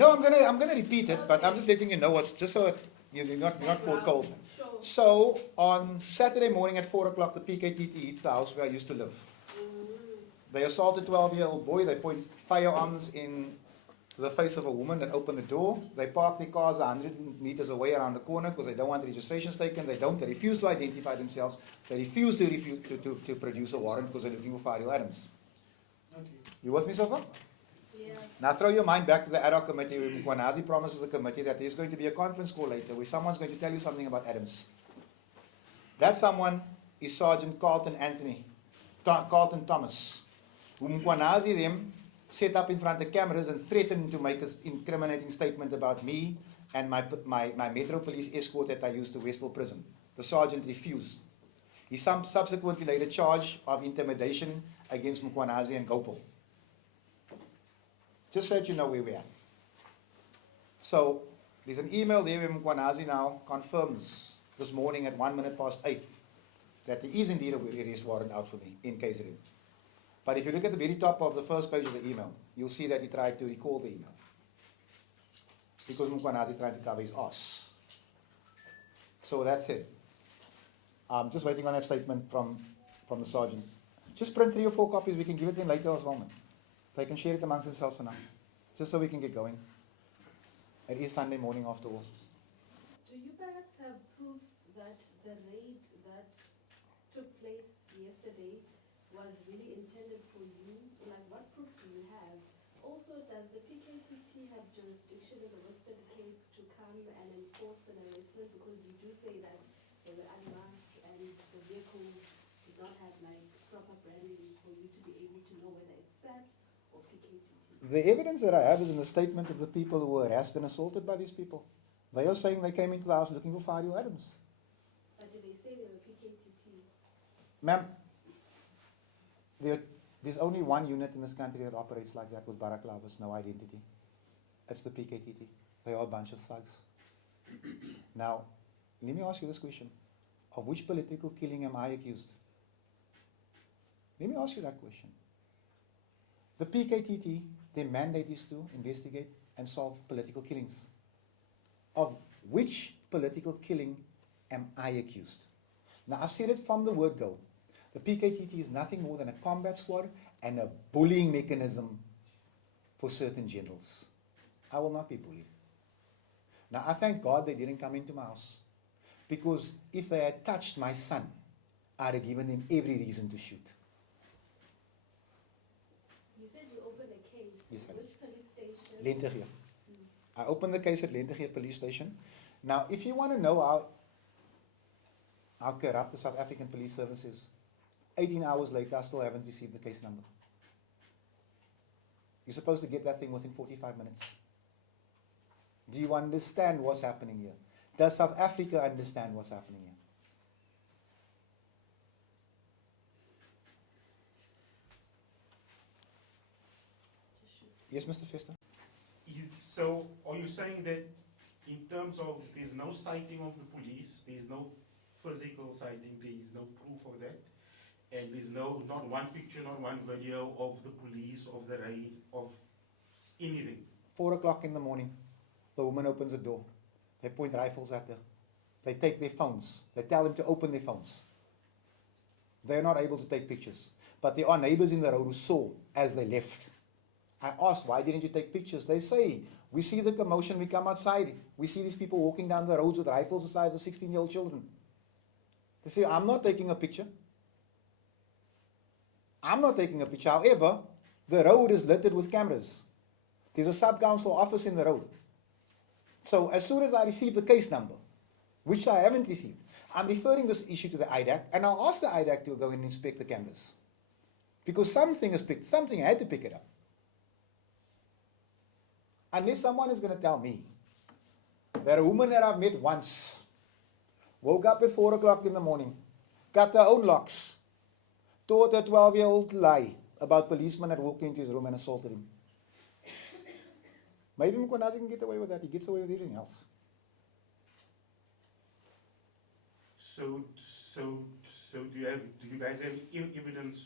No, I'm gonna repeat it, but I'm just letting you know what's just so you're not caught cold. Sure. So on Saturday morning at 4 o'clock, the PKTT hits the house where I used to live. They assault a 12-year-old boy. They point firearms in the face of a woman that opened the door. They park their cars 100 meters away around the corner because they don't want the registrations taken. They refuse to identify themselves. They refuse to produce a warrant because they're looking for Fadiel Adams. You with me so far? Yeah. Now throw your mind back to the ad hoc committee where Mkhwanazi promises the committee that there's going to be a conference call later where someone's going to tell you something about Adams. That someone is Sergeant Carlton Thomas, who Mkhwanazi them set up in front of cameras and threatened to make an incriminating statement about me and my Metro Police escort that I used to Westville Prison. The sergeant refused. He subsequently laid a charge of intimidation against Mkhwanazi and Gopal. Just so that you know where we are. So, there's an email there where Mkhwanazi now confirms this morning at 8:01 that there is indeed a arrest warrant out for me in KZN. But if you look at the very top of the first page of the email, you'll see that he tried to recall the email. Because Mkhwanazi is trying to cover his ass. So that's it. I'm just waiting on that statement from the sergeant. Just print 3 or 4 copies, we can give it to him later as well, man. They can share it amongst themselves for now. Just so we can get going. It is Sunday morning after all. Do you perhaps have proof that the raid that took place yesterday was really intended for you? Like, what proof do you have? Also, does the PKTT have jurisdiction in the Western Cape to come and enforce an arrestment? Because you do say that they were unmasked and the vehicles did not have like proper branding for you to be able to know whether it's SAPS or PKTT. The evidence that I have is in the statement of the people who were harassed and assaulted by these people. They are saying they came into the house looking for Fadiel Adams. But did they say they were PKTT? Ma'am, there's only one unit in this country that operates like that with balaclavas, no identity. It's the PKTT. They are a bunch of thugs. Now, let me ask you this question. Of which political killing am I accused? Let me ask you that question. The PKTT, their mandate is to investigate and solve political killings. Of which political killing am I accused? Now, I said it from the word go. The PKTT is nothing more than a combat squad and a bullying mechanism for certain generals. I will not be bullied. Now, I thank God they didn't come into my house. Because if they had touched my son, I'd have given them every reason to shoot. You said you opened a case. Yes, I did. Which police station? Lentegeur. I opened the case at Lentegeur police station. Now, if you want to know how corrupt the South African police service is, 18 hours later, I still haven't received the case number. You're supposed to get that thing within 45 minutes. Do you understand what's happening here? Does South Africa understand what's happening here? Yes, Mr. Fester? So, are you saying that in terms of there's no sighting of the police, there's no physical sighting, there's no proof of that, and there's not one picture, not one video of the police, of the raid, of anything? 4 o'clock in the morning, the woman opens the door. They point rifles at her. They take their phones. They tell them to open their phones. They're not able to take pictures. But there are neighbors in the road who saw as they left. I asked, why didn't you take pictures? They say, we see the commotion, we come outside. We see these people walking down the roads with rifles the size of 16-year-old children. They say, I'm not taking a picture. I'm not taking a picture. However, the road is littered with cameras. There's a sub-council office in the road. So as soon as I receive the case number, which I haven't received, I'm referring this issue to the IDAC, and I'll ask the IDAC to go and inspect the cameras. Because something had to pick it up. Unless someone is going to tell me that a woman that I've met once woke up at 4 o'clock in the morning, cut her own locks, told a 12-year-old lie about policemen that walked into his room and assaulted him. Maybe Mkhwanazi can get away with that. He gets away with everything else. So do you guys have evidence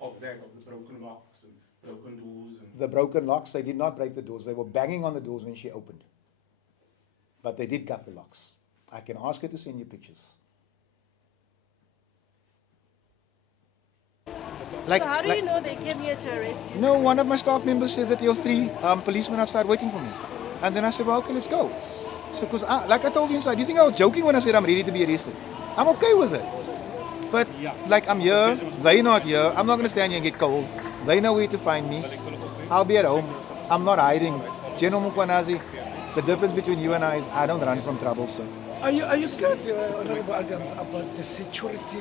of that, of the broken locks and broken doors and The broken locks, they did not break the doors. They were banging on the doors when she opened. But they did cut the locks. I can ask her to send you pictures. So how do you know they came here to arrest you? No, one of my staff members said that there were 3 policemen outside waiting for me. And then I said, well, okay, let's go. So, because like I told you inside, do you think I was joking when I said I'm ready to be arrested? I'm okay with it. But, like, I'm here, they're not here. I'm not going to stand here and get cold. They know where to find me. I'll be at home. I'm not hiding. General Mkhwanazi, the difference between you and I is I don't run from trouble, sir. Are you scared, Honorable Adams, about the security